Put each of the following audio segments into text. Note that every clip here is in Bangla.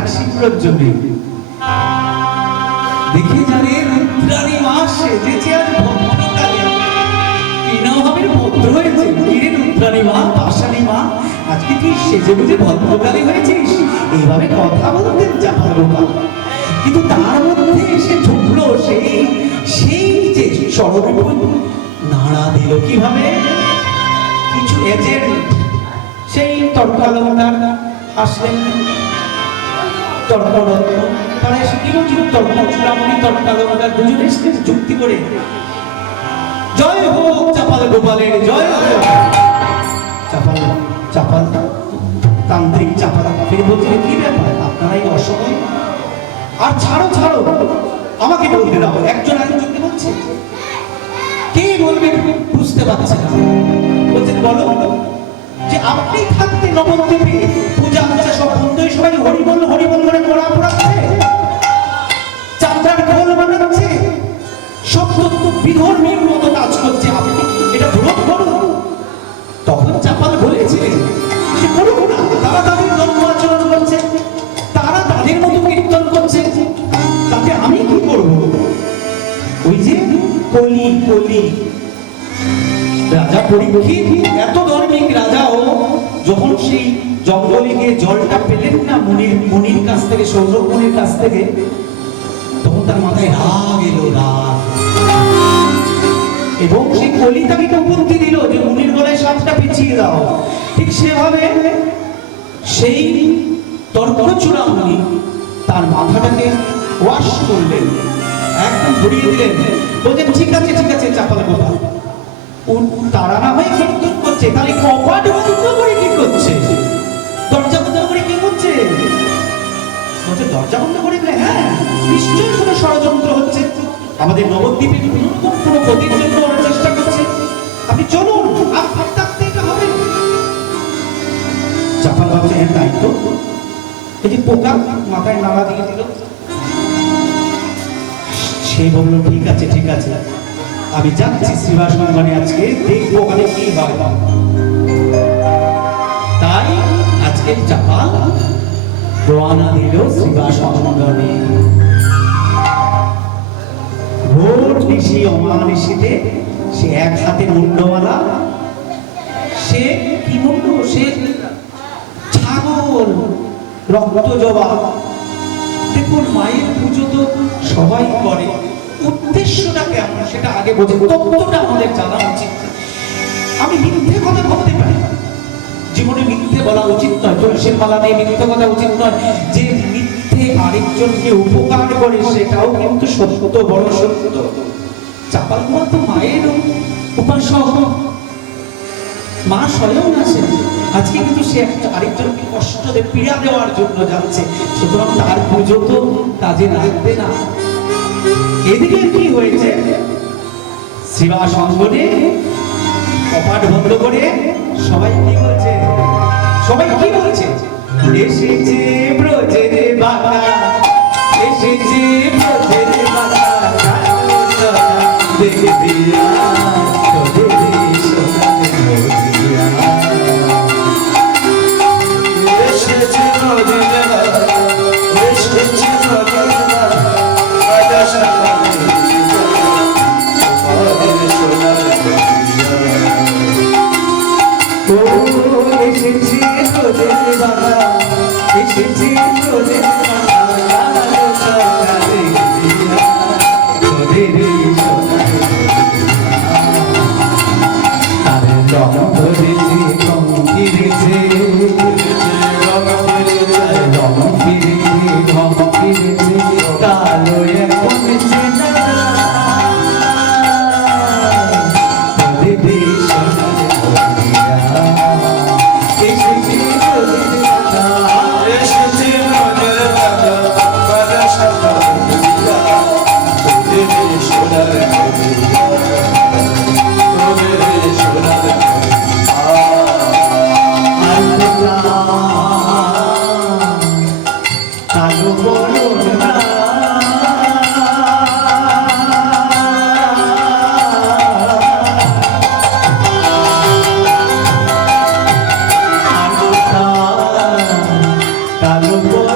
রাখছি প্রজ্জনে দেখে জানে রুদ্রাণী মা সেজেছে আজ ভক্তকালে বিনাভাবে ভদ্র হয়েছে। কিরে রুদ্রাণী মা, পাশানি মা, আজকে তুই সেজে বুঝে ভদ্রকালী হয়েছিস? এইভাবে কথা বলতেন চাপাল গোপাল। কিন্তু তার মধ্যে এসে ঢুকলো সেই যে চরণ নাড়া দিল কিভাবে? কিছু এজেন্ট সেই তর্কালঙ্কার আসলেন, তর্করত্ন, তারা এসে কি বলছিল? তর্ক চূড়ামণি তর্কালঙ্কার দুজনে এসে যুক্তি করে জয় হোক চাপাল গোপালের জয় হোক। চাপাল চাপাল তান্ত্রিক চাপাল ফিরে বলছে কি ব্যাপার আপনারাই অসময়? আর ছাড়ো ছাড়ো, আমাকে বলতে দাও। একজন আরেকজনকে বলছে, কে বলবে বুঝতে পারছে না। বলছেন বলো যে আপনি থাকতে নবদ্বীপে পূজা আর্চা সব বন্ধ হয়ে সবাই হরিবল হরিবল করে মোড়া পোড়াচ্ছে, চাঁদার ঢোল বানাচ্ছে, সব বিধর্মীর মতো কাজ করছে, আপনি এটা বিরোধ করুন। তখন চাপাল বলেছিলেন যে করুন না, তারা তাদের ধর্ম আচরণ করছে, তারা তাদের মতো কীর্তন করছে, তাতে আমি কি করব? ওই যে কলি কলি রাজা পরীক্ষিত, এত ধার্মিক রাজাও যখন সেই জঙ্গলে গিয়ে জলটা পেলেন না মুনির কাছ থেকে, সৌরভ মুনির কাছ থেকে, তখন তার মাথায় রাগ এলো, রাগ। এবং সেই কলি তাকে বুদ্ধি দিল যে মুনির গলায় সাপটা পিছিয়ে দাও। ঠিক সেভাবে সেই তর্কচূড়ামণি তার মাথাটাকে ওয়াশ করলেন, একদম ঘুরিয়ে দিলেন। বলছেন ঠিক আছে ঠিক আছে চাপাল গোপাল, তারা না হয় কীর্তন করছে, তাহলে কপাট বন্ধ করে কি করছে? দরজা বন্ধ করে কি করছে? বলছে দরজা বন্ধ করে দিলে হ্যাঁ নিশ্চয়ই কোনো ষড়যন্ত্র হচ্ছে, আমাদের নবদ্বীপে কোনো ক্ষতির জন্য ওরা চেষ্টা করছে, আপনি চলুন আপনার থাকতে এটা হবে। চাপাল ভাবছে হ্যাঁ তাই তো। এই যে পোকা মাথায় নাড়া দিয়ে দিল, সে বলল ঠিক আছে ঠিক আছে, আমি যাচ্ছি শ্রীবাস অঙ্গনে, আজকে দেখবো ওখানে কি হয়। তাই আজকে চাপাল রওনা দিল শ্রীবাস অঙ্গনে। ভোর নিশি অমানিশিতে সে এক হাতে মুন্ডমালা, সে কি মুন্ড, সে ছাগল রক্ত জবা। দেখুন মায়ের পুজো তো সবাই করে, উদ্দেশ্যটা কেমন সেটা আগে বোঝে, তত্ত্বটা আমাদের জানা উচিত। আমি মিথ্যে কথা বলতে পারি, জীবনে মিথ্যে বলা উচিত নয়, তুলসীর মালা নিয়ে মিথ্যে কথা উচিত নয়। যে মিথ্যে আরেকজনকে উপকার করে সেটাও কিন্তু সত্য, বড় সত্য। চাপাল গোপাল তো মায়ের উপাসক, মা স্বয়ং আছেন, আজকে কিন্তু সে আরেকজনকে কষ্ট দিয়ে পীড়া দেওয়ার জন্য যাচ্ছে, সুতরাং তার পুজো তো কাজে লাগবে না। এদিকে কি হয়েছে? শ্রীবাস অঙ্গনে কপাট বন্ধ করে সবাই কি বলছে? সবাই কি বলছে? এসেছে ব্রজের বালা, এসেছে ব্রজের বালা, দেখে দিয়া এসেছে ব্রজের বালা, এসেছে ব্রজের বালা, এসেছে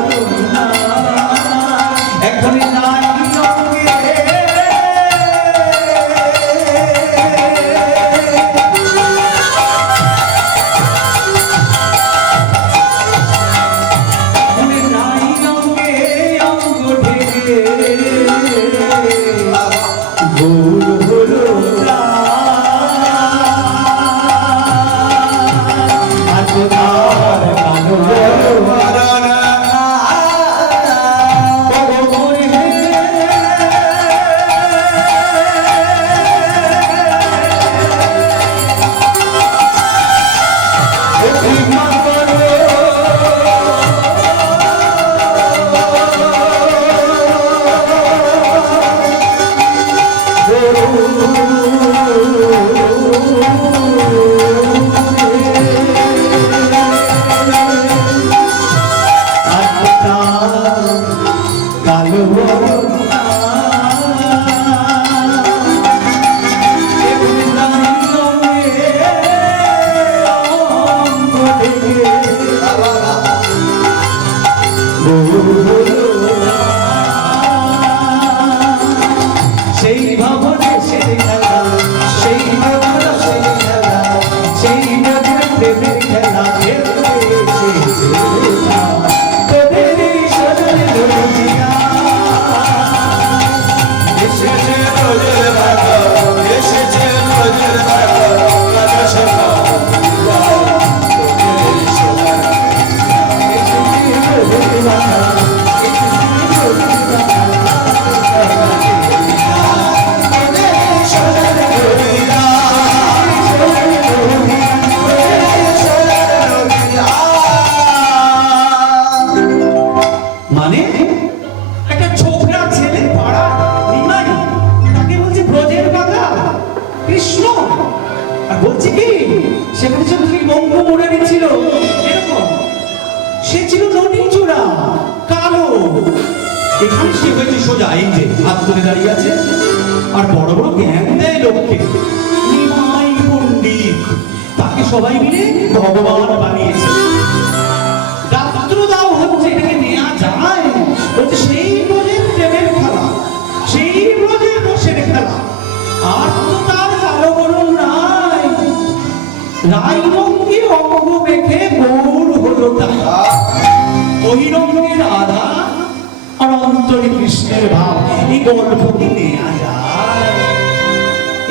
করুণা এখন নাই রঙে সেই ভবনে সেই খেলা সেই ভবনে সেই খেলা সেই ভবনে প্রেমের খেলা মানে একটা ছোকরা ছেলে পাড়া নিমাই তাকে বলছে ব্রজের বাঘা কৃষ্ণ আর বলছে কি সেখানে ছিল কি বঙ্গ মুরারি ছিল এরকম সে ছিল নদীচূড়া কালো এখানে সে হয়েছে সোজা এই যে হাত তুলে দাঁড়িয়ে আছে আর বড় বড় জ্ঞান দেয় লোককে নিমাই পণ্ডিত তাকে সবাই মিলে ভগবান বানিয়েছে দাও হচ্ছে এটাকে নেওয়া যায় বলছে সেই ব্রজের প্রেমের খেলা সেই ব্রজের রসের খেলা আর তো তার কালো বরণ নাই রাই রঙের অঙ্গ মেখে গৌর হলো তাই ওই রঙের আধা আর অন্তরে কৃষ্ণের ভাব এই গল্প কি নেওয়া যায়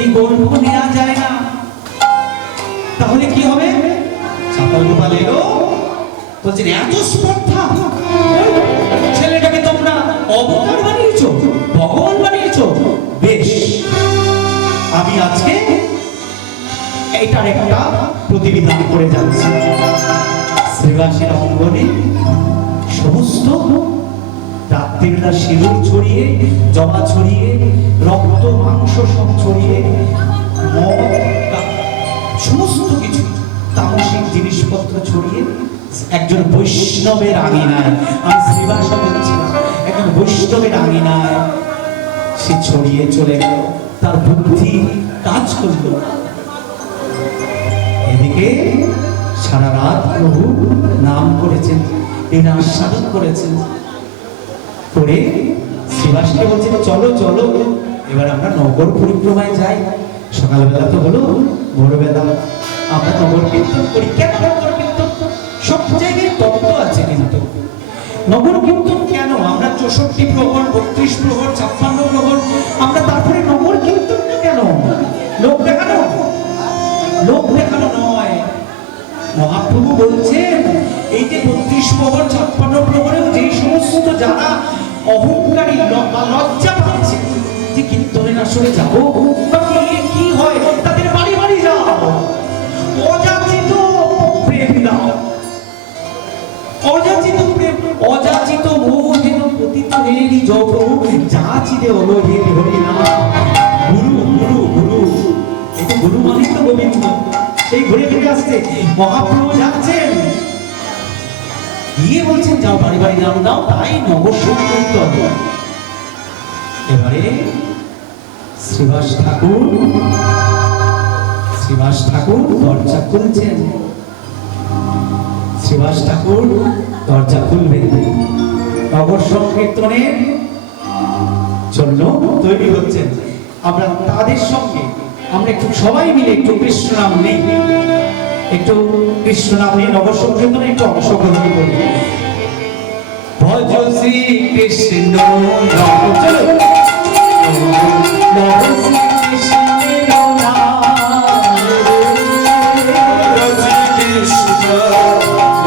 এই গল্প নেওয়া যায় না তাহলে কি হবে চাপাল গোপাল এলো বলছেন এত স্পর্ধা ছেলেটাকে তোমরা অবতার বানিয়েছো ভগবান বানিয়েছো বেশ আমি আজকে এইটার একটা প্রতিবিধান করে যাচ্ছি শ্রীবাসের অঙ্গনে সমস্ত রাত্রিবেলা সিঁদুর ছড়িয়ে জবা ছড়িয়ে রক্ত মাংস সব ছড়িয়ে মদ সমস্ত কিছু তামসিক জিনিসপত্র ছড়িয়ে একজন বৈষ্ণবের আঙিনায় আমি শ্রীবাস বলছিলাম একজন বৈষ্ণবের আঙিনায় সে ছড়িয়ে চলে গেল তার বুদ্ধি কাজ করল এদিকে সারা রাত প্রভু নাম করেছেন এই আস্বাদন করেছেন করে শ্রীবাসকে বলছেন চলো চলো এবার আমরা নগর পরিক্রমায় যাই সকালবেলা তো হলো ভোরবেলা আমরা নগর কীর্তন করি কেন নগর কীর্তন সব জায়গায় তত্ত্ব আছে কিন্তু নগর কীর্তন কেন আমরা 64 প্রহর 32 প্রহর 56 প্রহর আমরা তারপরে নগর কীর্তন কেন লোক দেখানো নয় মহাপ্রভু বলছেন এই যে 32 প্রহর 56 প্রহরেও যে সমস্ত যারা অহংকারী লজ্জা পাচ্ছে যে কীর্তনের আসরে যাবো বা কি হয় তাদের বাড়ি বাড়ি যাও অযাচিত প্রেম দাও অযাচিত প্রেম অযাচিত মোহ যেন পতিতেরই জপ যাচিতে হলো হে হরি নাম গুরু গুরু গুরু এই তো গুরু মানে তো গোবিন্দ সেই ঘুরে ফিরে আসছে মহাপ্রভু যাচ্ছেন গিয়ে বলছেন যাও বাড়ি বাড়ি নাম দাও তাই নগর সংকীর্তন এবারে শ্রীবাস ঠাকুর দরজা খুলছেন শ্রীবাস ঠাকুর দরজা খুলবে, নগর সংকীর্তনের জন্য তৈরি হচ্ছেন। আমরা তাদের সঙ্গে আমরা একটু সবাই মিলে একটু কৃষ্ণ নাম নেই, একটু কৃষ্ণ নাম নিয়ে নগর সংকীর্তনে একটু অংশগ্রহণ করি। ভজ শ্রী কৃষ্ণ নাম, চলো ভজ শ্রী কৃষ্ণ নাম, ভজ শ্রী কৃষ্ণ নাম,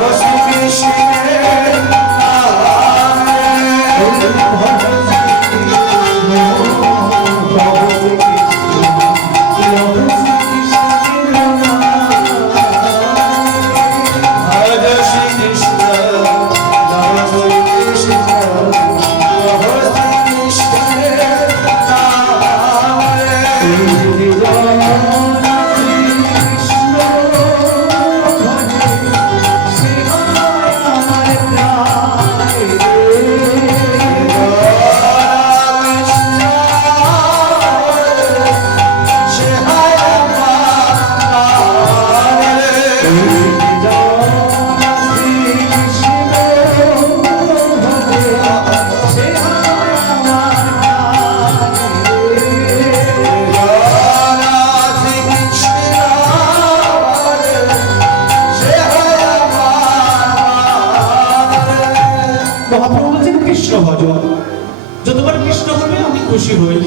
ভজ শ্রী কৃষ্ণ যতবার কৃষ্ণ বলবে আমি খুশি হই।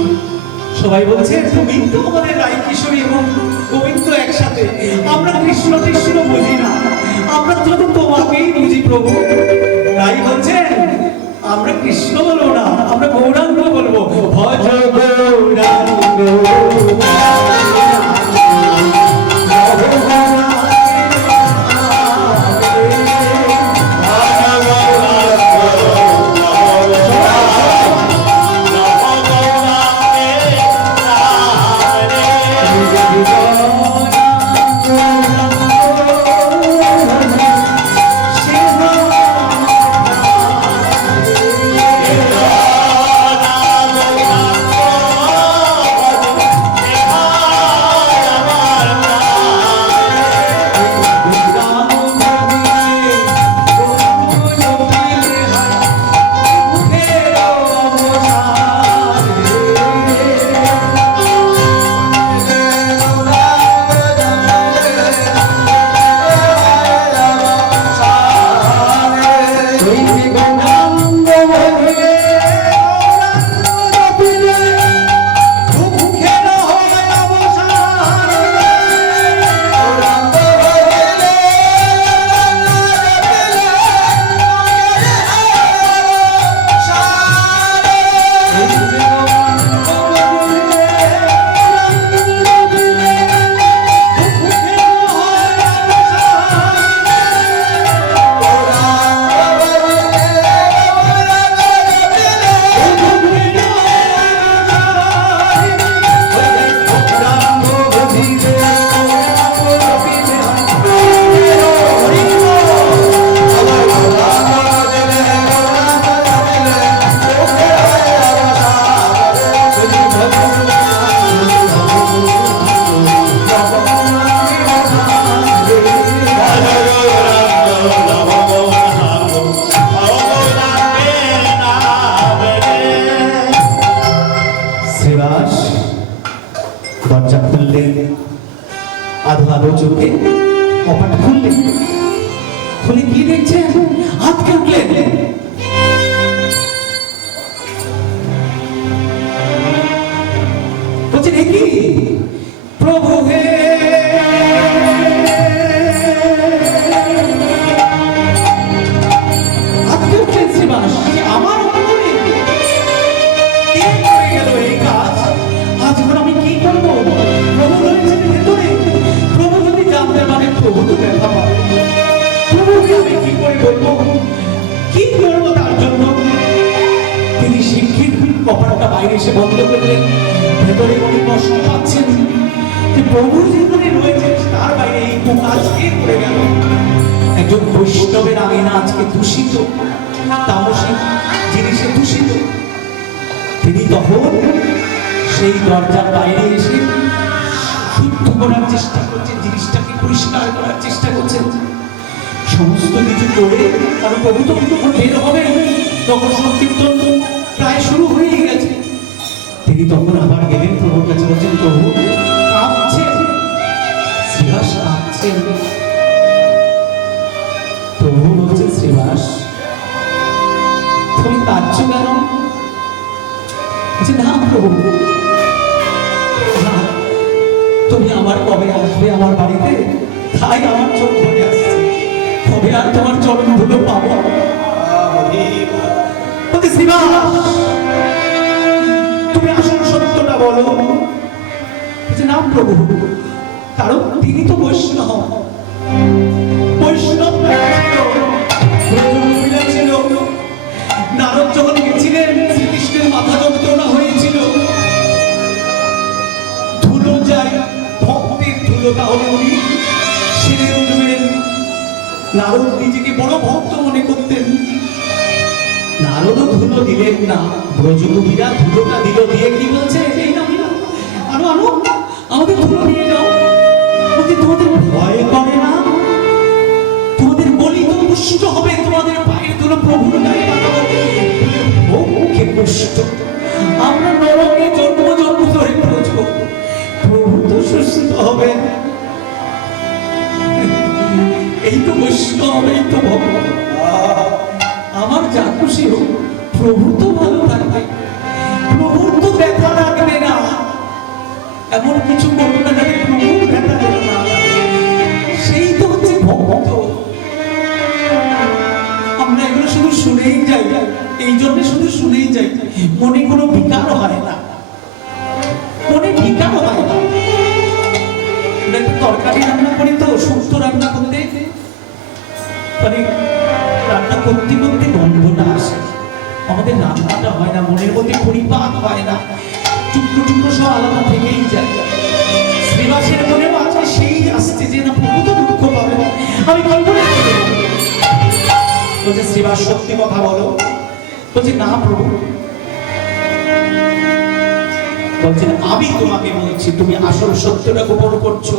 সবাই বলছে তুমি তো আমাদের রাই কিশোরী এবং গোবিন্দ একসাথে, আমরা কৃষ্ণ কৃষ্ণ বুঝি না, আমরা তো তোমাকেই বুঝি প্রভু। রাই বলছে আমরা কৃষ্ণ বলবো না, আমরা গৌরাঙ্গ বলবো। ভজ গৌরাঙ্গ দরজা খুললেন, আধো আধো চোখে কপাট খুললেন, খুলে কি দেখছেন? আটকে উঠলেন। বলছেন এ কি প্রভু হে, আটকে উঠলেন শ্রীবাস। আমার মনে কে করে গেল এই কাজ? আজ আমি কি করবো? প্রভু রয়েছেন ভেতরে, প্রভু যদি জানতে পারে প্রভু তো ব্যথা পাবে, প্রভুকে আমি কি করে বলবো, কি করবো তার জন্য? তিনি শিক্ষিত কপালটা বাইরে এসে বন্ধ করলেন। ভেতরে উনি কষ্ট পাচ্ছেন যে প্রভু যেখানে রয়েছে তার বাইরে এই কাজ কে করে গেল? একজন বৈষ্ণবের আঙিনা আজকে দূষিত, তামসিক জিনিসে দূষিত। তিনি তখন সেই দরজার বাইরে এসে শুদ্ধ করার চেষ্টা করছেন, জিনিসটাকে পরিষ্কার করার চেষ্টা করছেন, সমস্ত কিছু করে কারণ প্রভু তো যখন বের হবে তখন সংকীর্তন প্রায় শুরু হয়ে গেছে। তিনি তখন আবার গেলেন প্রভুর কাছে, বলছেন প্রভু কাঁদছেন, শ্রীবাস কাঁদছেন। প্রভু বলছেন শ্রীবাস তুমি কাঁদছো কেন? না প্রভু, তুমি আমার কবে আসবে আমার বাড়িতে, তাই আমার চোখ ভরে আসছে, কবে আর তোমার চরণ ধুলো পাবো। শ্রীবাস তুমি আসল সত্যটা বলো। না প্রভু, কারণ তিনি তো বৈষ্ণব, বৈষ্ণব ছিল। নারদ যখন গেছিলেন শ্রীকৃষ্ণের মাথা যন্ত্রণা হয়েছিল, ধুলো যায় ভক্তের ধুলো, তাহলে উনি ছেড়ে উঠবেন। নারদ নিজেকে বড় ভক্ত মনে করতেন, নারদও ধুলো দিলেন না, ব্রজগোপীরা ধুলোটা দিল, দিয়ে কি বলছে এই না আনো আনো আমাদের ধুলো নিয়ে যাও। বলছে তোমাদের ভয় করে না? তোমাদের বলি তো পুষ্ট হবে, তোমাদের পায়ের ধুলো প্রভুর গায়ে লাগাবো। ওকে পুষ্ট, আমরা নরকে জন্ম জন্ম ধরে প্রভু, প্রভু তো সুস্থ হবে। এই তো বৈষ্ণব, এই তো ভগবান। আমার যা খুশি হোক, প্রভু তো ভালো থাকবে, প্রভুর তো ব্যথা লাগবে না। এমন কিছু করবো না যাতে প্রভুর ব্যথা যেন না লাগে, সেই তো হচ্ছে ভক্ত। আমরা এগুলো শুধু শুনেই যাই, এই জন্য শুধু শুনেই যাই, মনে কোনো বিকার হয় না, মনে বিকার হয় না। তরকারি রান্না করি তো, শুক্তো রান্না করতে মানে রান্না করতে করতে গন্ধটা আসে, আমাদের রান্নাটা হয় না, মনের মধ্যে পরিপাক হয় না, টুকরো টুকরো সব আলাদা থেকেই যায়। শ্রীবাসের মনেও আজকে সেই আসছে যে না প্রভু তো দুঃখ পাবে, আমি কল্পনা করি। বলছে শ্রীবাস সত্যি কথা বলো। বলছে না প্রভু। বলছেন আমি তোমাকে বলছি, তুমি আসল সত্যটা গোপন করছো।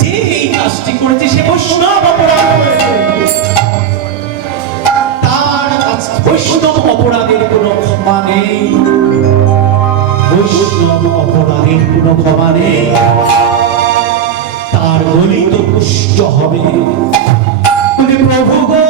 যে এই কাজটি করেছে সে বৈষ্ণব অপরাধ করেছে, তার বৈষ্ণব অপরাধের কোনো ক্ষমা নেই, বৈষ্ণব অপরাধের কোনো ক্ষমা নেই, তার গলিত পুষ্ট হবে। প্রভু গো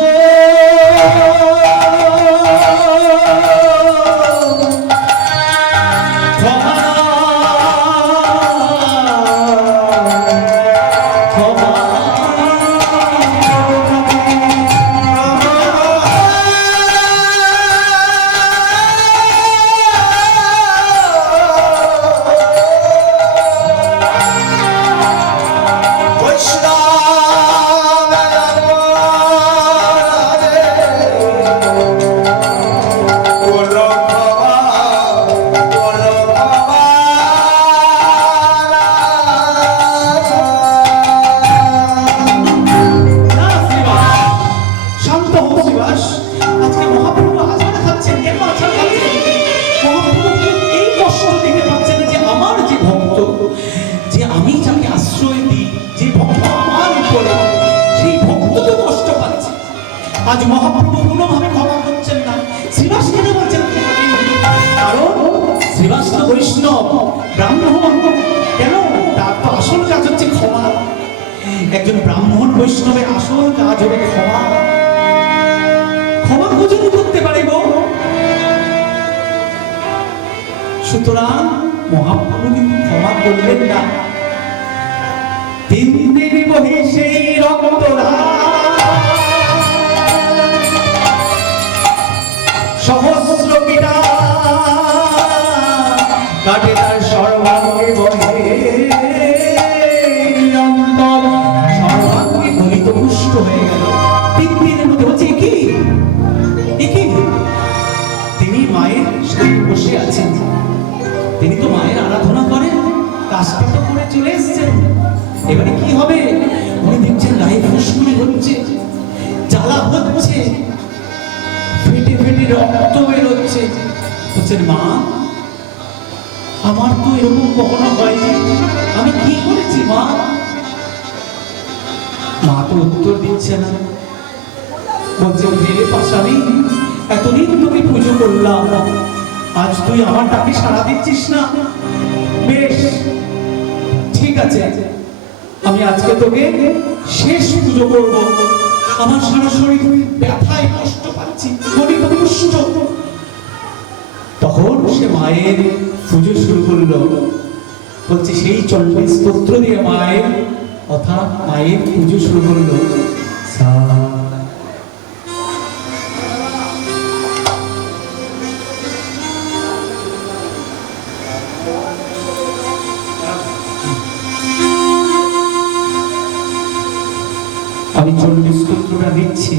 আজ মহাপ্রভু কোনোভাবে ক্ষমা করছেন না। শ্রীবাস কেন বলছেন? কারণ শ্রীবাস তো বৈষ্ণব ব্রাহ্মণ, কেন তার তো আসল কাজ হচ্ছে ক্ষমা। একজন ব্রাহ্মণ বৈষ্ণবের আসল কাজ হবে ক্ষমা। ক্ষমা কজন করতে পারে গো? সুতরাং মহাপ্রভু কিন্তু ক্ষমা করলেন না। 3 দিন বহি সেই রক্তরা সহস্র পিতা কাটে তার সর্বাঙ্গে বহে, নিরন্তর সর্বাঙ্গে গলিত পুষ্ট হয়ে গেল। 3 দিনের মধ্যে হচ্ছে কি তিনি মায়ের সামনে বসে আছেন, তিনি তো মায়ের আরাধনা করেন, কাজটা তো করে চলে এসছেন। এবারে কি হবে? উনি দেখছেন গায়ে ফুসকুড়ি হচ্ছে, জ্বালা হচ্ছে, ফেটে ফেটে রক্ত বেরোচ্ছে। বলছেন মা আমার তো এরকম কখনো হয়নি, আমি কি করেছি মা? মা তো উত্তর দিচ্ছে না, বলছে রে পাশানি, এতদিন তোকে পুজো করলাম, আজ তুই আমার ডাকে সাড়া দিচ্ছিস না। বেশ ঠিক আছে, আমি আজকে তোকে শেষ পুজো করব। আমার সারা শরীর ব্যথায় কষ্ট পাচ্ছি, গণিত পুষ্ট। তখন সে মায়ের পুজো শুরু করলো, বলছে সেই চণ্ডী স্তোত্র দিয়ে মায়ের অর্থাৎ মায়ের পুজো শুরু করলো। আমি চণ্ডী স্তোত্রটা দিচ্ছি।